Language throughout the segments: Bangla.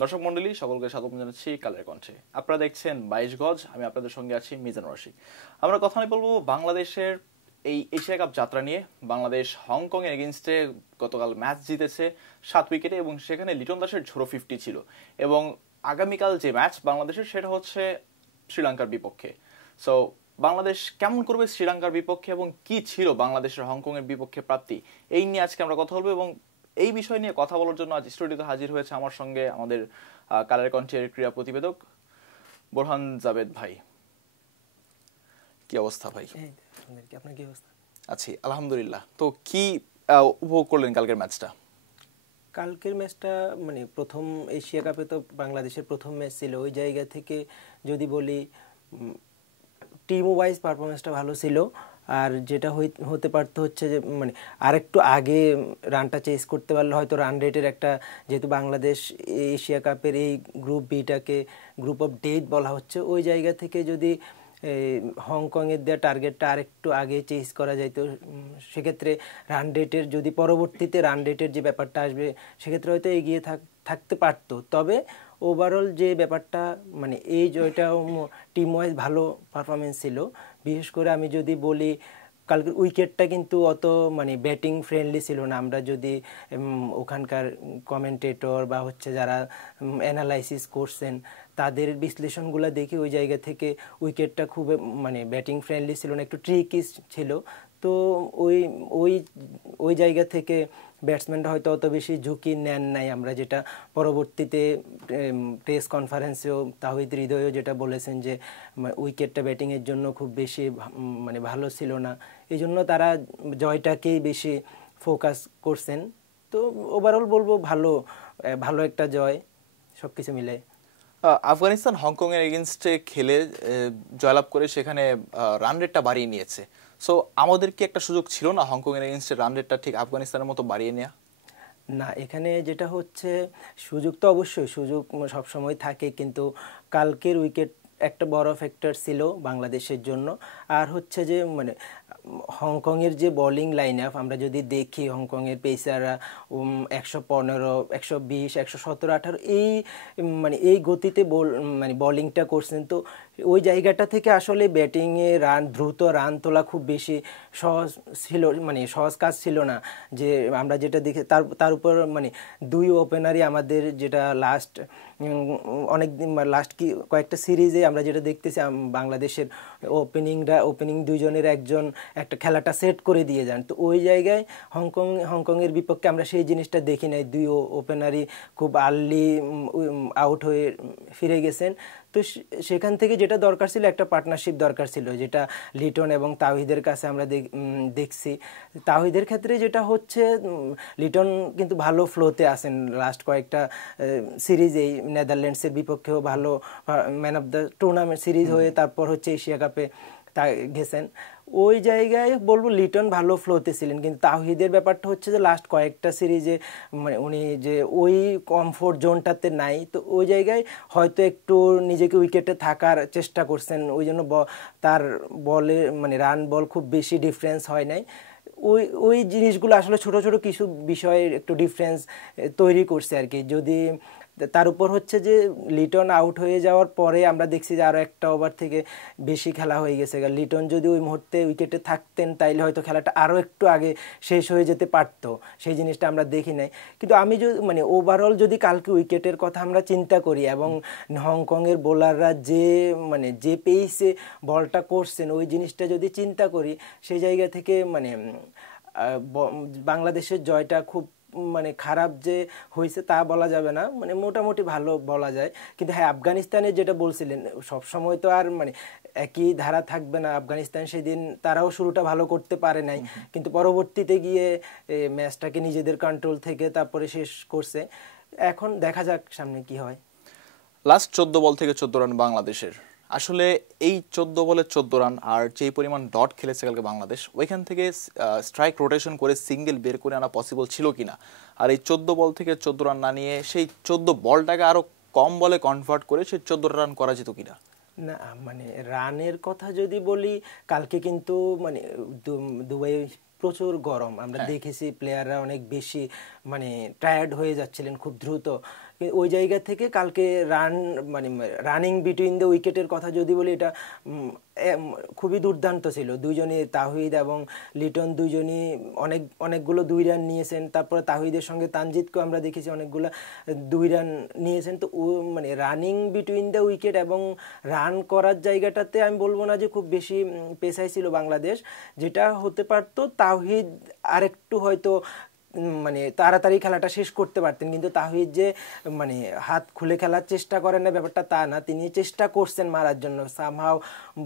দর্শক মণ্ডলী সকলকে স্বাগত জানাচ্ছি কালের কণ্ঠে। আপনারা দেখছেন 22 গজ। আমি আপনাদের সঙ্গে আছি মিজানুর রশিদ। আমরা কথা বলবো বাংলাদেশের এই এশিয়া কাপ যাত্রা নিয়ে। বাংলাদেশ হংকং এর এগেইনস্টে গতকাল ম্যাচ জিতেছে 7 উইকেটে এবং সেখানে লিটন দাসের ঝোড়ো 50 ছিল। এবং আগামীকাল যে ম্যাচ বাংলাদেশের সেটা হচ্ছে শ্রীলঙ্কার বিপক্ষে। সো বাংলাদেশ কেমন করবে শ্রীলঙ্কার বিপক্ষে এবং কি ছিল বাংলাদেশের হংকং এর বিপক্ষে প্রাপ্তি, এই নিয়ে আজকে আমরা কথা বলবো। এবং এই বিষয় নিয়ে কথা বলার জন্য আজ স্টুডিওতে হাজির হয়েছে আমার সঙ্গে আমাদের কালের কণ্ঠের ক্রীড়া প্রতিবেদক বোরহান জাবেদ ভাই। কি অবস্থা ভাই? আপনার কি অবস্থা? আছি আলহামদুলিল্লাহ। তো কি উপভোগ করলেন কালকের ম্যাচটা? কালকের ম্যাচটা মানে প্রথম এশিয়া কাপে তো বাংলাদেশের প্রথম ম্যাচ ছিল, ওই জায়গা থেকে যদি বলি টিম ওয়াইজ পারফরমেন্সটা ভালো ছিল। আর যেটা হতে পারতো হচ্ছে যে মানে আরেকটু আগে রানটা চেস করতে পারলে হয়তো রান রেটের একটা, যেহেতু বাংলাদেশ এশিয়া কাপের এই গ্রুপ বিটাকে গ্রুপ অফ ডেথ বলা হচ্ছে, ওই জায়গা থেকে যদি হংকংয়ের দেওয়া টার্গেটটা আরেকটু আগে চেস করা যাইতো, সেক্ষেত্রে রান রেটের যদি পরবর্তীতে রান রেটের যে ব্যাপারটা আসবে সেক্ষেত্রে হয়তো এগিয়ে থাকতে পারতো। তবে ওভারঅল যে ব্যাপারটা মানে এই জয়টা টিম ওয়াইজ ভালো পারফরমেন্স ছিল। বিশেষ করে আমি যদি বলি কালকের উইকেটটা কিন্তু অত মানে ব্যাটিং ফ্রেন্ডলি ছিল না। আমরা যদি ওখানকার কমেন্টেটর বা হচ্ছে যারা অ্যানালাইসিস করছেন তাদের বিশ্লেষণগুলো দেখি, ওই জায়গা থেকে উইকেটটা খুব মানে ব্যাটিং ফ্রেন্ডলি ছিল না, একটু ট্রিকি ছিল। তো ওই ওই ওই জায়গা থেকে ব্যাটসম্যানরা হয়তো অত বেশি ঝুঁকি নেন নাই। আমরা যেটা পরবর্তীতে প্রেস কনফারেন্সেও তাহিদ হৃদয়ও যেটা বলেছেন যে উইকেটটা ব্যাটিংয়ের জন্য খুব বেশি মানে ভালো ছিল না, এই জন্য তারা জয়টাকেই বেশি ফোকাস করছেন। তো ওভারঅল বলবো ভালো ভালো একটা জয় সব কিছু মিলে। আফগানিস্তান হংকং এর এগেইনস্টে খেলে জয়লাভ করে সেখানে রান রেটটা বাড়িয়ে নিয়েছে। সো আমাদের কি একটা সুযোগ ছিল না হংকং এর এগেইনস্টে রান রেটটা ঠিক আফগানিস্তানের মতো বাড়িয়ে নেওয়া? না, এখানে যেটা হচ্ছে সুযোগ তো অবশ্যই সুযোগ সবসময় থাকে, কিন্তু কালকের উইকেট একটা বড় ফ্যাক্টর ছিল বাংলাদেশের জন্য। আর হচ্ছে যে মানে হংকংয়ের যে বোলিং লাইন আপ আমরা যদি দেখি, হংকংয়ের পেসাররা 115, 120, 117, 18 এই মানে এই গতিতে মানে বোলিংটা করছেন। তো ওই জায়গাটা থেকে আসলে ব্যাটিংয়ে দ্রুত রান তোলা খুব বেশি সহজ ছিল, মানে সহজ কাজ ছিল না। যে আমরা যেটা দেখে তার উপর মানে দুই ওপেনারই আমাদের যেটা লাস্ট কয়েকটা সিরিজে আমরা যেটা দেখতেছি, বাংলাদেশের ওপেনিং দুইজনের একজন একটা খেলাটা সেট করে দিয়ে যান। তো ওই জায়গায় হংকংয়ের বিপক্ষে আমরা সেই জিনিসটা দেখি নাই, দুই ওপেনারই খুব আর্লি আউট হয়ে ফিরে গেছেন। তো সেখান থেকে যেটা দরকার ছিল একটা পার্টনারশিপ দরকার ছিল, যেটা লিটন এবং তাওহিদের কাছে আমরা দেখছি। তাওহিদের ক্ষেত্রে যেটা হচ্ছে লিটন কিন্তু ভালো ফ্লোতে আসেন, লাস্ট কয়েকটা সিরিজেই নেদারল্যান্ডসের বিপক্ষেও ভালো man of the tournament series হয়ে তারপর হচ্ছে এশিয়া কাপে গেছেন। ওই জায়গায় বলবো লিটন ভালো ফ্লোতে ছিলেন, কিন্তু তাওহিদের ব্যাপারটা হচ্ছে যে লাস্ট কয়েকটা সিরিজে মানে উনি যে ওই কমফোর্ট জোনটাতে নাই। তো ওই জায়গায় হয়তো একটু নিজেকে উইকেটে থাকার চেষ্টা করছেন, ওই জন্য তার বলে মানে রান বল খুব বেশি ডিফারেন্স হয় নাই। ওই ওই জিনিসগুলো আসলে ছোট ছোট কিছু বিষয়ের একটু ডিফারেন্স তৈরি করছে আর কি। যদি তার উপর হচ্ছে যে লিটন আউট হয়ে যাওয়ার পরে আমরা দেখছি যে আরও একটা ওভার থেকে বেশি খেলা হয়ে গেছে। লিটন যদি ওই মুহূর্তে উইকেটে থাকতেন তাইলে হয়তো খেলাটা আরও একটু আগে শেষ হয়ে যেতে পারতো, সেই জিনিসটা আমরা দেখি নাই। কিন্তু আমি যদি মানে ওভারঅল যদি কালকে উইকেটের কথা আমরা চিন্তা করি এবং হংকংয়ের বোলাররা যে পেসে বলটা করছেন ওই জিনিসটা যদি চিন্তা করি, সেই জায়গা থেকে মানে বাংলাদেশের জয়টা খুব মানে খারাপ যে হয়েছে তা বলা যাবে না, মানে মোটামুটি ভালো বলা যায়। কিন্তু হ্যাঁ, আফগানিস্তানের যেটা বলছিলেন সবসময় তো আর মানে একই ধারা থাকবে না। আফগানিস্তান সেদিন তারাও শুরুটা ভালো করতে পারে নাই, কিন্তু পরবর্তীতে গিয়ে ম্যাচটাকে নিজেদের কন্ট্রোল থেকে তারপরে শেষ করছে। এখন দেখা যাক সামনে কি হয়। লাস্ট 14 বল থেকে 14 রান বাংলাদেশের। আসলে এই 14 বলে 14 রান আর যেই পরিমাণ ডট খেলেছে কালকে বাংলাদেশ, ওইখান থেকে স্ট্রাইক রোটেশন করে সিঙ্গেল বের করে আনা পসিবল ছিল কিনা? আর এই 14 বল থেকে 14 রান না নিয়ে সেই 14 বলটাকে আরো কম বলে কনভার্ট করে সেই 14 রান করা যেত কিনা? না, মানে রানের কথা যদি বলি, কালকে কিন্তু মানে দুবাই প্রচুর গরম আমরা দেখেছি, প্লেয়াররা অনেক বেশি মানে টায়ার্ড হয়ে যাচ্ছিলেন খুব দ্রুত। ওই জায়গা থেকে কালকে মানে রানিং বিটুইন দ্য উইকেটের কথা যদি বলি, এটা খুবই দুর্দান্ত ছিল। দুইজনই তাহিদ এবং লিটন দুইজনই অনেকগুলো 2 রান নিয়েছেন। তারপরে তাহিদের সঙ্গে তানজিদকেও আমরা দেখেছি অনেকগুলো 2 রান নিয়েছেন। তো ও মানে রানিং বিটুইন দ্য উইকেট এবং রান করার জায়গাটাতে আমি বলবো না যে খুব বেশি পেছাই ছিল বাংলাদেশ। যেটা হতে পারতো, তাওহিদ আরেকটু হয়তো মানে তাড়াতাড়ি খেলাটা শেষ করতে পারতেন, কিন্তু তাহিদ যে মানে হাত খুলে খেলার চেষ্টা করেন না, ব্যাপারটা তা না। তিনি চেষ্টা করছেন মারার জন্য, সামহাও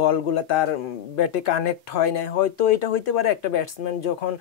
বলগুলো তার ব্যাটে কানেক্ট হয় নাই। হয়তো এটা হইতে পারে একটা ব্যাটসম্যান যখন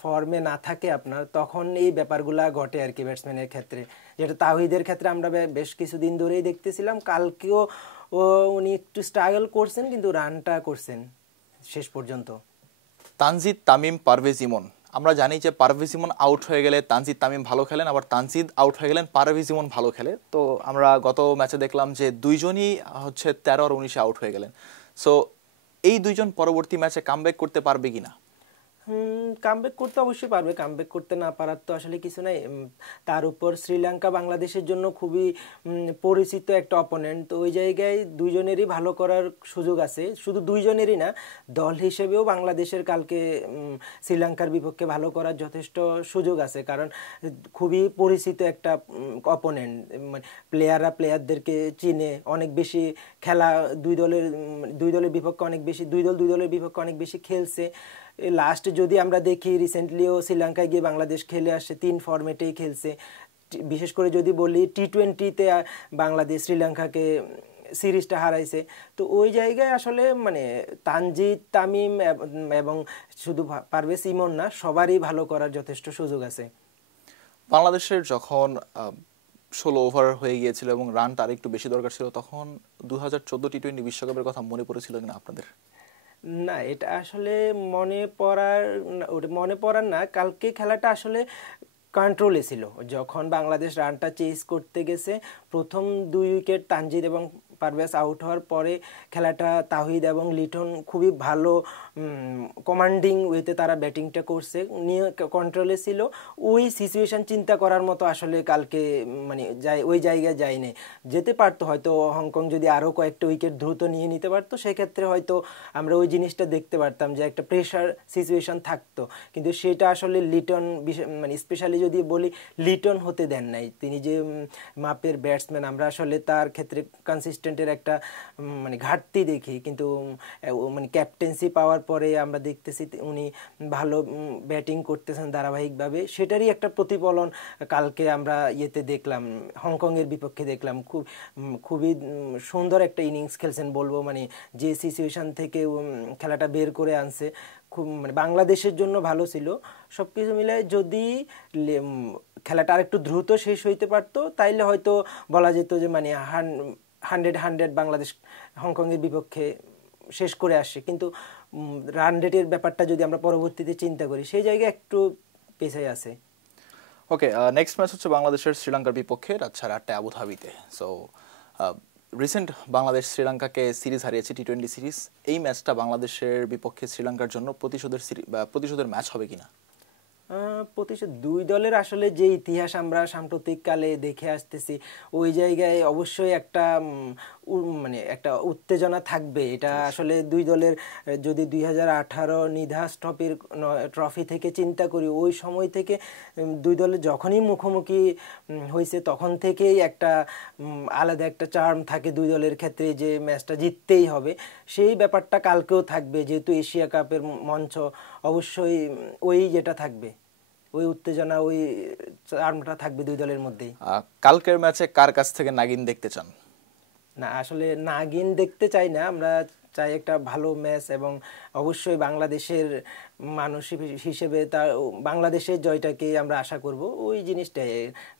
ফর্মে না থাকে আপনার, তখন এই ব্যাপারগুলা ঘটে আর কি ব্যাটসম্যানের ক্ষেত্রে, যেটা তাহিদের ক্ষেত্রে আমরা বেশ কিছুদিন ধরেই দেখতেছিলাম। কালকেও উনি একটু স্ট্রাগল করছেন, কিন্তু রানটা করছেন শেষ পর্যন্ত। তানজিদ তামিম পারভেজ ইমন, আমরা জানি যে পারভেজ ইমন আউট হয়ে গেলে তানজিদ তামিম ভালো খেলেন, আবার তানজিদ আউট হয়ে গেলেন পারভেজ ইমন ভালো খেলে। তো আমরা গত ম্যাচে দেখলাম যে দুইজনই হচ্ছে 13 আর 19 আউট হয়ে গেলেন। সো এই দুইজন পরবর্তী ম্যাচে কামব্যাক করতে পারবে কিনা? কামব্যাক করতে অবশ্যই পারবে, কামব্যাক করতে না পারার তো আসলে কিছু নাই। তার উপর শ্রীলঙ্কা বাংলাদেশের জন্য খুবই পরিচিত একটা অপোনেন্ট। তো ওই জায়গায় দুইজনেরই ভালো করার সুযোগ আছে, শুধু দুইজনেরই না, দল হিসেবেও বাংলাদেশের কালকে শ্রীলঙ্কার বিপক্ষে ভালো করার যথেষ্ট সুযোগ আছে। কারণ খুবই পরিচিত একটা অপোনেন্ট, মানে প্লেয়াররা প্লেয়ারদেরকে চিনে, অনেক বেশি খেলা দুই দলের বিপক্ষে অনেক বেশি, দুই দলের বিপক্ষে অনেক বেশি খেলছে। লাস্ট যদি আমরা দেখি, রিসেন্টলিও শ্রীলঙ্কায় গিয়ে বাংলাদেশ খেলে আসছে, 3 ফরম্যাটেই খেলছে। বিশেষ করে যদি বলি টি-20তে বাংলাদেশ শ্রীলঙ্কাকে সিরিজটা হারাইছে। তো ওই জায়গায় আসলে মানে তানজিদ তামিম এবং শুধু পারভেজ ইমন না, সবারই ভালো করার যথেষ্ট সুযোগ আছে। বাংলাদেশের যখন 16 ওভার হয়ে গিয়েছিল এবং রানটা আর একটু বেশি দরকার ছিল, তখন 2014 টি-20 বিশ্বকাপের কথা মনে পড়েছিল কিনা আপনাদের? না, এটা আসলে মনে পড়ার না, কালকে খেলাটা আসলে কন্ট্রোলে ছিল। যখন বাংলাদেশ রানটা চেজ করতে গেছে, প্রথম 2 উইকেট তানজিদ এবং পারভেজ আউট হওয়ার পরে খেলাটা তাহিদ এবং লিটন খুবই ভালো কমান্ডিং ওয়েতে তারা ব্যাটিংটা করছে, নিয়ে কন্ট্রোলে ছিল। ওই সিচুয়েশন চিন্তা করার মতো আসলে কালকে মানে ওই জায়গায় যায়নি। যেতে পারতো হয়তো, হংকং যদি আরও কয়েকটা উইকেট দ্রুত নিয়ে নিতে পারতো, সেক্ষেত্রে হয়তো আমরা ওই জিনিসটা দেখতে পারতাম যে একটা প্রেশার সিচুয়েশন থাকতো। কিন্তু সেটা আসলে লিটন মানে স্পেশালি যদি বলি, লিটন হতে দেন নাই। তিনি যে মাপের ব্যাটসম্যান, আমরা আসলে তার ক্ষেত্রে কনসিস্টেন্টের একটা মানে ঘাটতি দেখি। কিন্তু মানে ক্যাপ্টেন্সি পাওয়ার পরে আমরা দেখতেছি উনি ভালো ব্যাটিং করতেছেন ধারাবাহিকভাবে, সেটারই একটা প্রতিফলন কালকে আমরা দেখলাম, হংকংয়ের বিপক্ষে দেখলাম। খুবই সুন্দর একটা ইনিংস খেলছেন বলবো, মানে যে সিচুয়েশন থেকে খেলাটা বের করে আনছে, খুব মানে বাংলাদেশের জন্য ভালো ছিল। সব কিছু মিলে যদি খেলাটা আর একটু দ্রুত শেষ হইতে পারতো, তাইলে হয়তো বলা যেত যে মানে 100 বাংলাদেশ হংকংয়ের বিপক্ষে শেষ করে আসছে। কিন্তু রান রেটের ব্যাপারটা যদি আমরা পরবর্তীতে চিন্তা করি, সেই জায়গায় একটু পেছায় আছে। ওকে, নেক্সট ম্যাচ হচ্ছে বাংলাদেশের শ্রীলঙ্কার বিপক্ষে রাত 8:30 আবুধাবিতে। সো রিসেন্ট বাংলাদেশ শ্রীলঙ্কাকে সিরিজ হারিয়েছে, টি-20 সিরিজ। এই ম্যাচটা বাংলাদেশের বিপক্ষে শ্রীলঙ্কার জন্য প্রতিশোধের ম্যাচ হবে কিনা? প্রতিশোধ, দুই দলের আসলে যে ইতিহাস আমরা সাম্প্রতিককালে দেখে আসতেছি, ওই জায়গায় অবশ্যই একটা মানে একটা উত্তেজনা থাকবে। এটা আসলে দুই দলের, যদি 2018 নিধাস ট্রফি থেকে চিন্তা করি, ওই সময় থেকে দুই দলের যখনই মুখোমুখি হয়েছে, তখন থেকেই একটা আলাদা একটা চার্ম থাকে দুই দলের ক্ষেত্রে, যে ম্যাচটা জিততেই হবে। সেই ব্যাপারটা কালকেও থাকবে, যেহেতু এশিয়া কাপের মঞ্চ, অবশ্যই ওই যেটা থাকবে, ওই উত্তেজনা, ওই চার্মটা থাকবে দুই দলের মধ্যেই। কালকের ম্যাচে কার কাছ থেকে নাগিন দেখতে চান? না, আসলে নাগিন দেখতে চাই না, আমরা চাই একটা ভালো ম্যাচ, এবং অবশ্যই বাংলাদেশের মানুষ হিসেবে তার বাংলাদেশের জয়টাকে আমরা আশা করব, ওই জিনিসটাই।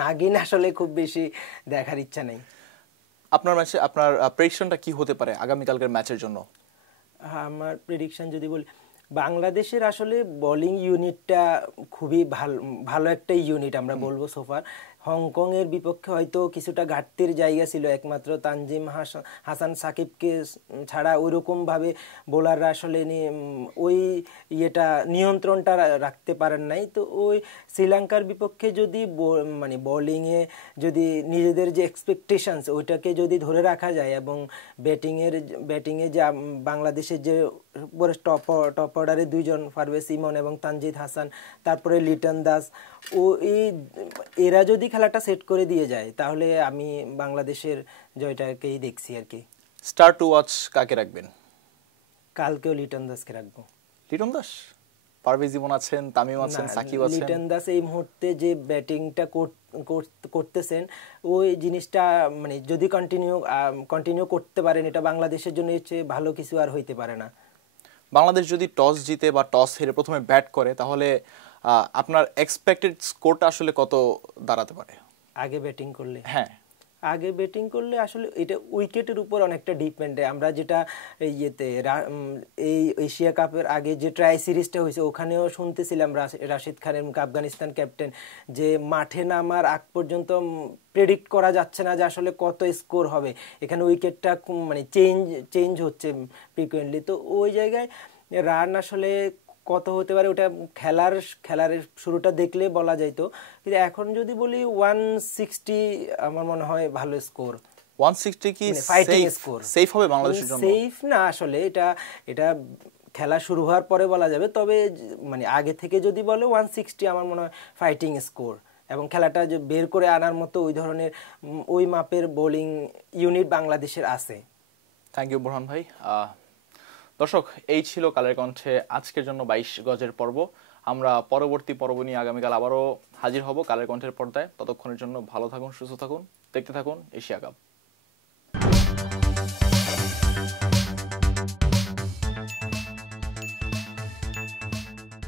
নাগিন আসলে খুব বেশি দেখার ইচ্ছা নেই। আপনার ম্যাচে আপনার প্রেডিকশনটা কি হতে পারে আগামীকালকের ম্যাচের জন্য? আমার প্রেডিকশন যদি বলি, বাংলাদেশের আসলে বোলিং ইউনিটটা খুবই ভালো একটা ইউনিট আমরা বলবো সোফার। হংকং এর বিপক্ষে হয়তো কিছুটা ঘাটতির জায়গা ছিল, একমাত্র তানজিম হাসান সাকিবকে ছাড়া ওইরকম ভাবে বোলাররা আসলে ওই ইয়েটা নিয়ন্ত্রণটা রাখতে পারেন নাই। তো ওই শ্রীলঙ্কার বিপক্ষে যদি মানে বোলিংয়ে যদি নিজেদের যে এক্সপেকটেশনস ওইটাকে যদি ধরে রাখা যায় এবং ব্যাটিংয়ে যে বাংলাদেশের যে টপ অর্ডারে দুইজন পারভেজ ইমন এবং তানজিদ হাসান, তারপরে লিটন দাস, ও এরা যদি খেলাটা সেট করে দিয়ে যায় তাহলে আমি বাংলাদেশের জয়টাকেই দেখছি আর কি। স্টার টু ওয়াচ কাকে রাখবেন? কালকেও লিটন দাসকে রাখবো। লিটন দাস, পারভেজ ইমন আছেন, তামিম আছেন, সাকিব আছেন। লিটন দাস এই মুহূর্তে যে ব্যাটিংটা করতেছেন ওই জিনিসটা মানে যদি কন্টিনিউ করতে পারেন এটা বাংলাদেশের জন্য চেয়ে ভালো কিছু আর হইতে পারে না। বাংলাদেশ যদি টস জিতে বা টস হেরে প্রথমে ব্যাট করে তাহলে আপনার এক্সপেক্টেড স্কোরটা আসলে কত দাঁড়াতে পারে? আগে ব্যাটিং করলে? হ্যাঁ, আগে ব্যাটিং করলে আসলে এটা উইকেটের উপর অনেকটা ডিপেন্ড। আমরা যেটা এই এশিয়া কাপের আগে যে ট্রাই সিরিজটা হয়েছে ওখানেও শুনতেছিলাম রাশিদ খানের মুখে, আফগানিস্তান ক্যাপ্টেন, যে মাঠে নামার আগ পর্যন্ত প্রেডিক্ট করা যাচ্ছে না যে আসলে কত স্কোর হবে, এখানে উইকেটটা মানে চেঞ্জ হচ্ছে ফ্রিকুয়েন্টলি। তো ওই জায়গায় রান আসলে কত হতে পারে ওটা খেলার শুরুটা দেখলে বলা যাইতো, কিন্তু এখন যদি বলি 160 আমার মনে হয় ভালো স্কোর। 160 কি ফাইটিং স্কোর সেফ হবে বাংলাদেশের জন্য? সেফ না আসলে, এটা খেলা শুরু হওয়ার পরে বলা যাবে, তবে মানে আগে থেকে যদি বলে 160 আমার মনে হয় ফাইটিং স্কোর, এবং খেলাটা যে বের করে আনার মতো ওই ধরনের ওই মাপের বোলিং ইউনিট বাংলাদেশের আছে। থ্যাংক ইউ বোরহান ভাই। দর্শক, এই ছিল কালের কণ্ঠে আজকের জন্য 22 গজের পর্ব। আমরা পরবর্তী পর্ব নিয়ে আগামীকাল আবারও হাজির হব কালের কণ্ঠের পর্দায়। ততক্ষণের জন্য ভালো থাকুন, সুস্থ থাকুন, দেখতে থাকুন এশিয়া কাপ।